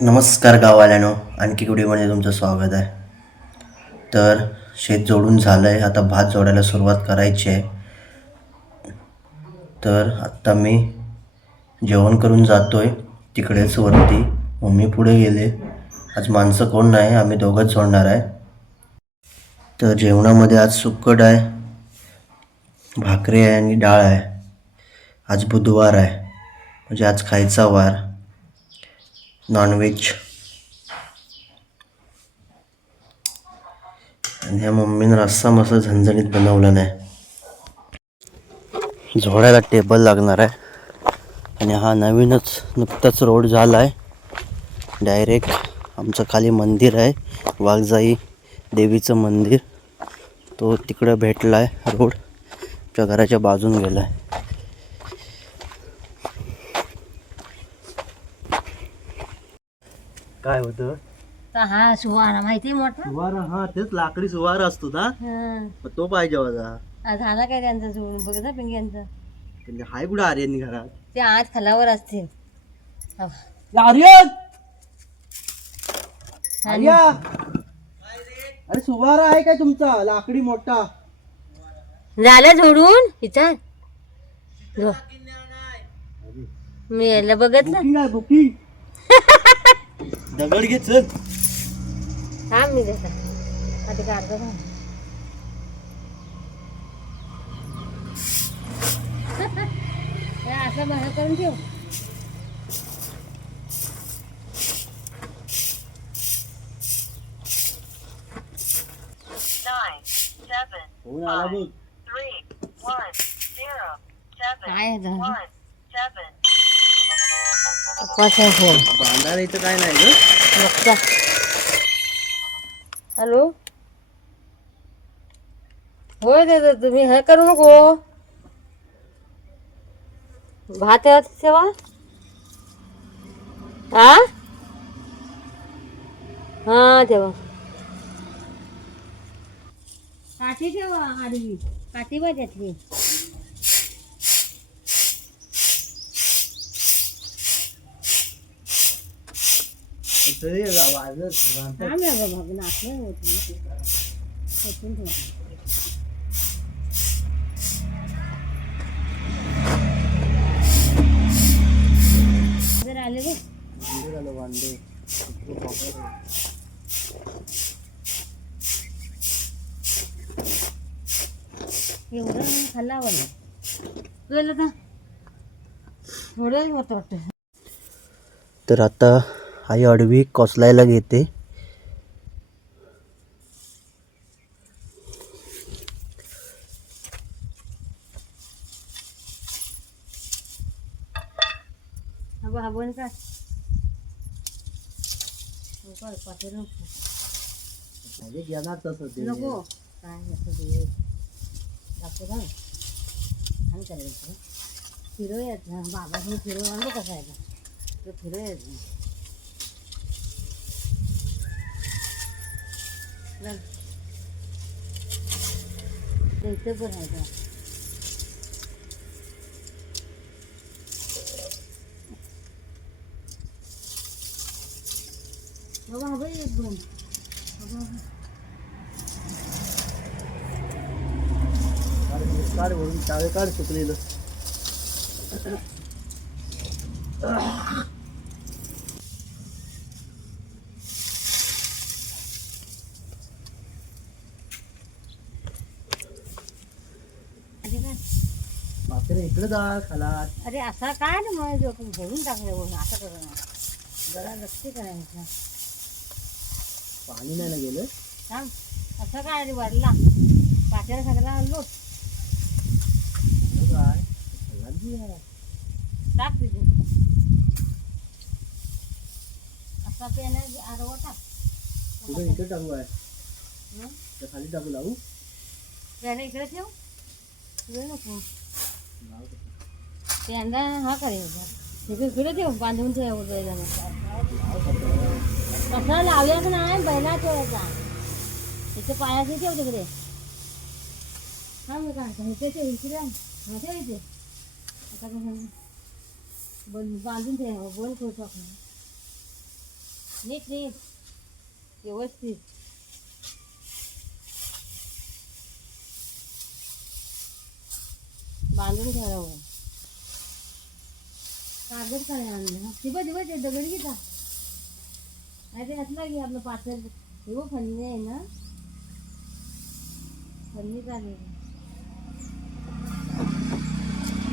नमस्कार गाववाल्यानो आणखी व्हिडिओमध्ये तुमचं स्वागत आहे. तर शेत जोडून झालं आहे आता भात जोडायला सुरुवात करायची आहे. तर आत्ता मी जेवण करून जातो आहे तिकडेच वरती. मम्मी पुढे गेले. आज माणसं कोण नाही आम्ही दोघंच जोडणार आहे. तर जेवणामध्ये आज सुक्कट आहे भाकरी आहे आणि डाळ आहे. आज बुधवार आहे म्हणजे आज खायचा वार. नॉनव्हेज आणि ह्या मम्मीनं रस्सा मस्त झणझणीत बनवला नाही. झोडायला टेबल लागणार आहे. आणि हा नवीनच नुकताच रोड झाला आहे डायरेक्ट आमचं खाली मंदिर आहे. वाघजाई देवीचं मंदिर. तो तिकडं भेटला आहे रोड आमच्या घराच्या बाजून गेला आहे काय होतं? तर हा सुवारा माहिती मोठा? सुवार हा तेच लाकडी सुवार असतो ना? हा. मग तो पाहिजे होता झाला काय त्यांचा सोडून? बघ ना पिंग्यांचं. म्हणजे हाय कुठं आर्यनी घरात? ते आज खालावर असतील. हा. आर्यन! आर्या! अरे सुवार आहे काय तुमचा? लाकडी मोठा. झालं झोडून विचार. मी यायला बघत ना. बुकिंग आहे बुकिंग दगड घे चल थांब मी देता आता काढतो थांब. हे असं बाहेर करून ठेव फोन आला बघ काय झालं हॅलो होय दादा तुम्ही हे करू नको भात सेवा हा हा तेव्हा काठी ठेवा आडवी काठी बघ त्यातली वाजत थांब ना गं बाबा नाचलं होतं आले रे वांदे एवढं खाल्ला वाला तुला तर थोडं होतं वाटतं तर आता आई अडवी कोसलायला घेते. का? नको नको. नको. काय नको दाखव छान करायचं फिरवूयात ना. बाबाने फिरवून आणलं कसं आहे तो फिरवूयात ना. चल. ते इथे पण आहे का बाबा हवं एक दोन काढ वरून टाळे काढ सुकलेलं अरे काय मात्र इकडे जा खाला अरे असा काय ना मग? भरून टाकलं वरून असं करू ना जरा लक्ष करायचं. पाणी नाही ना गेलं? थांब. असं काय अरे वाढला पाट्याला सगळा हे काय. टाक तिथे. असा पेन आरवा टाक कुठं इकडे टाकू आहे. खाली टाकू लावू. पेन इकडे ठेव. इकडे नको. त्यांना हा करायचा इकडे इकडे ठेव बांधून ठेव बैला कसा लावूयाच नाही बैला ठेवायचा. इथे पायाची ठेव तिकडे. हा मी काय इथे ठेव इकडे हा ठेव इथे. आता कसं बोल बांधून ठेव बोल करू आपण नीट नीट. व्यवस्थित. बांधून ठेवावं. कागद काय आणलं? दिवस दिवस आहे दगड घेता. ते घातला की आपलं पाचर हो फन्नी आहे ना. फन्नी चालेल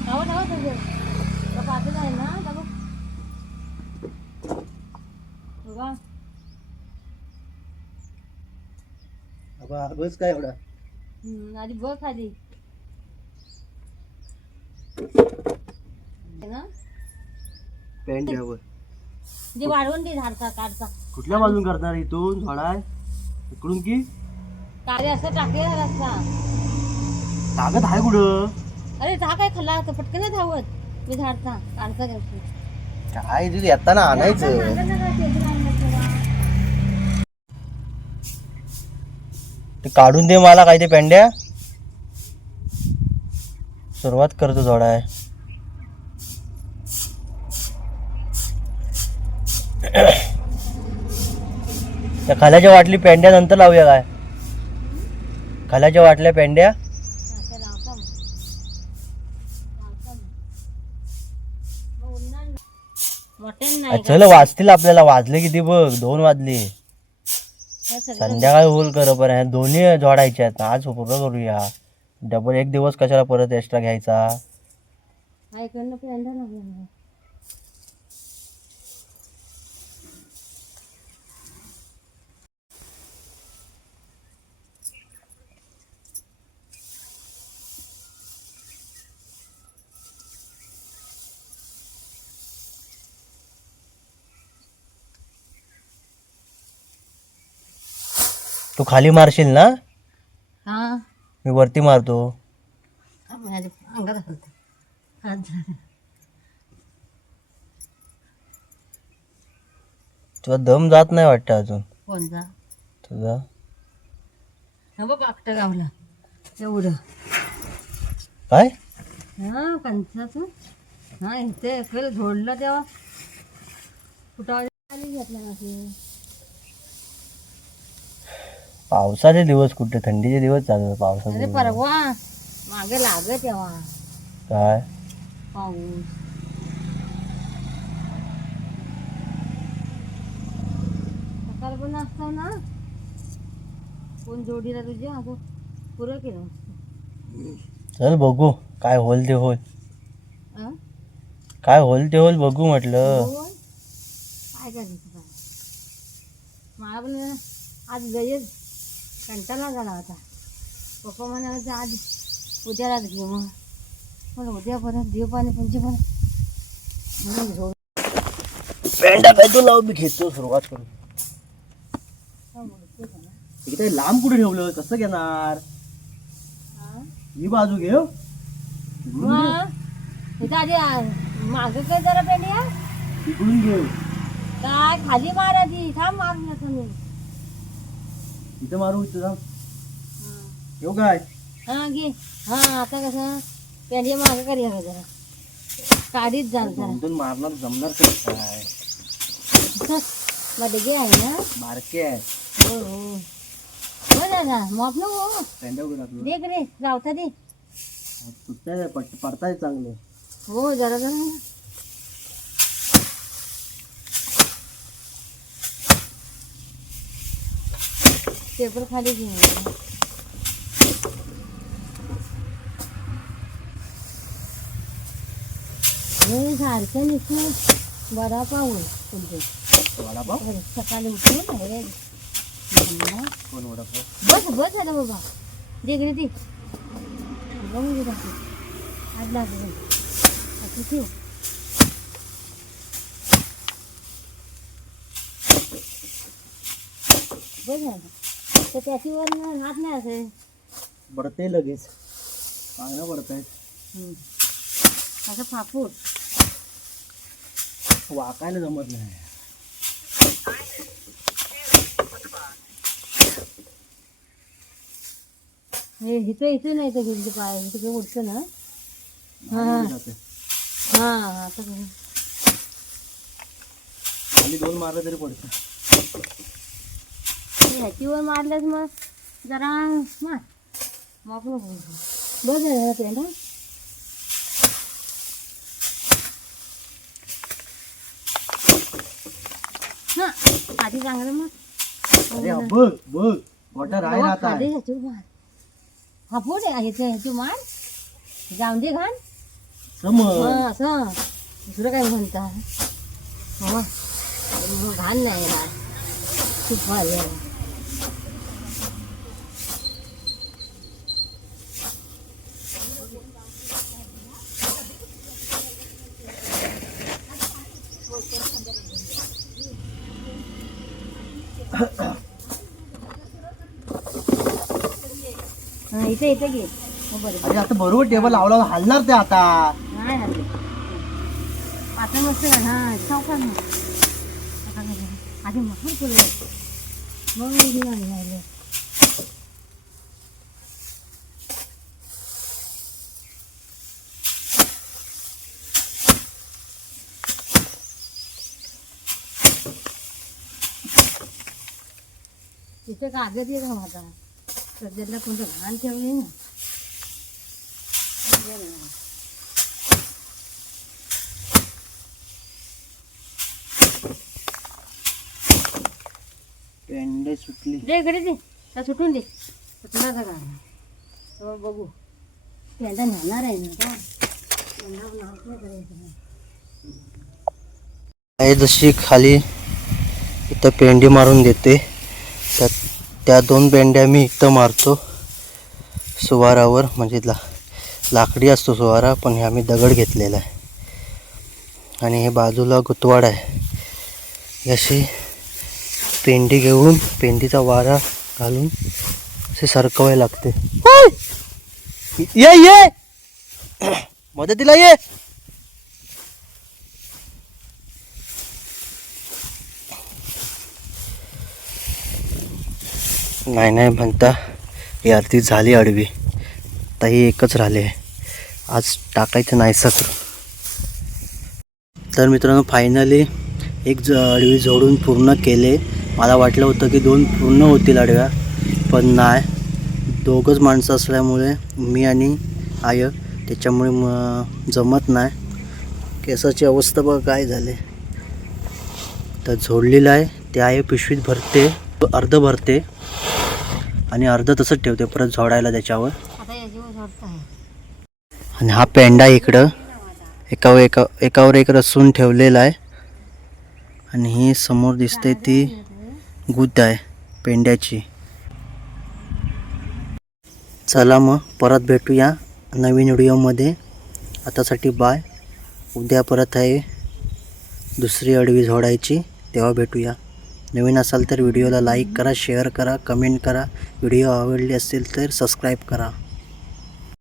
धावा धावा सगळं पाचच आहे ना धावा बघा. अबा बस काय एवढा? आधी बघ हे ना पॅन्ट घ्यावर जे वाढवून दे झाडचा काढचा. कुठल्या बाजून करणार इथून? झाडाय? इकडून की? काढे असं टाकले रस्ता. ताकद आहे कुठं? अरे जा काय खाल्ला? तर पटकन नाही धावत. मी झाडचा काढचा घ्यायची काय तिथे येताना आणायचं. ते काढून दे मला काय ते पेंड्या. सुरुवात करतो जोडाय त्या खाल्याच्या वाटली पेंड्या नंतर लावूया काय? खाल्याच्या वाटल्या पेंड्या? चल वाजतील आपल्याला. वाजले किती बघ. दोन वाजले. संध्याकाळी होल कर पण. दोन्ही जोडायच्या आहेत. आज पूर्ण करूया. डबल एक दिवस कशाला परत एक्स्ट्रा घ्यायचा? तू खाली मारशील ना? मी वरती मारतो. माझ्या अंगात घालते हात झाला. तुझा दम जात नाही वाटतं अजून? कोणता? तुझा? हा बघ आकटं गावला. एवढं. काय? हा कंचाचं हा इथे झोडलं तेव्हा. कुठं खाली घेतला ना पावसाचे दिवस कुठे? थंडीचे दिवस चालू आहे, पावसाचे अरे दिवस. परवा मागे लागत तेव्हा. काय? पाऊस. सकाळ पण असतो ना. कोण जोडीला तुझ्या पुरं केलं. चल बघू काय होल ते होल हं? काय होल ते होल बघू म्हटलं. काय करायचं? काय? मला पण आज गैर कंटाळा झाला होता. पप्पा म्हणाले आज उद्यालाच घेऊ मग. पण उद्या परत देव पाणी पंचे पण. म्हणून झोप पेंडा तू लाव मी घेतो सुरुवात करू हा, बोलते का ना? इकडे लांब कुठे ठेवलं? कसं घेणार? हा? बाजू घे हो. मग? काय जरा पेंडिया इकडून घे. काय खाली मार आधी थांब मार इथं मारू इथं जाऊ. ठेव काय? हा घे. हा आता कसं पेंडिया मागं करूया का जरा. काढीत जा जरा. दोन मारणार जमणार कसं काय? मडगे आहे ना? बारके आहे. हो हो. हो दादा मॉप नको. पेंडा उघड आपलं दे रे रावता दे. पडताय चांगले. हो जरा जरा. पेपर खाली घेऊन हे सारखं नुसतं बरा पाऊस तुमचे. वडापाव सकाळी उठून अरे म्हणलं, कोण वडापाव बस बस झालं बाबा. दे इकडे तर त्याच्यावर ना हात नाही असेल. पडते लगेच. चांगलं पडतायत हम्म. असं फापूट वाकायला जमत नाही. हे इथं इथं नाही तर गेली पाय तिकडे उठतं ना. हा. जाते. हा आता बघ. खाली दोन मारलं तरी पडतं. ह्याचीवर मारलंच मग. जरा मार. मग. बस झालं ना हा? आधी चांगलं मग. बघ बघ. खाली ह्याची मार. हा पुढे ह्याची ह्याची मार. जाऊन दे घाण. समज. हा असं. दुसरं काय म्हणता? घाण नाही खूप भारी आहे. हा इथे इथे घे. हो अरे आता बरोबर टेबल लावला हलणार ते आता. नाही हल्ली आता मस्त हा आधी मग तुला मग मी घेऊन राहिले. तिथे कागद येत का माझा? सध्याला कोणतं घाण ठेवले ना पेंडे सुटली दे इकडे दे सुटून दे सुटला का तेव्हा बघू पेंडा नेणार आहे ना का पेंडा नाव नाही करायचं आहे जशी खाली इथं पेंडी मारून देते त्या त्या दोन पेंड्या मी इथं मारतो. सुवारावर म्हणजे ला लाकडी असतो सुवारा पण हे आम्ही दगड घेतलेला आहे. आणि हे बाजूला गुतवाड आहे. अशी पेंडी घेऊन पेंडीचा वारा घालून असे सरकवाय लागते. ये ये! मदतीला ये! नाही नाही म्हणता. ही अर्धी झाली अडवी आता ही एकच राहिले. आज टाकायचं नाही सत्र तर मित्रांनो फायनली एक ज अडवी जोडून पूर्ण केले. मला वाटलं होतं की दोन पूर्ण होतील अडव्या पण नाही. दोघंच माणसं असल्यामुळे मी आणि आय त्याच्यामुळे मग जमत नाही. केसाची अवस्था बघा काय झाले. तर झोडलेलं आहे. ते आहे पिशवीत भरते अर्ध भरते. आणि अर्ध तसंच ठेवते परत झोडायला त्याच्यावर. आणि हा पेंडा इकडं एकावर एका एकावर एक रचून ठेवलेला आहे. आणि ही समोर दिसते ती गुद आहे पेंड्याची. चला मग परत भेटूया नवीन व्हिडिओमध्ये. आतासाठी बाय उद्या परत आहे दुसरी अडवी झोडायची तेव्हा भेटूया. नवीन असाल तर व्हिडिओला लाईक करा शेअर करा कमेंट करा. व्हिडिओ आवडली असेल तर सबस्क्राईब करा.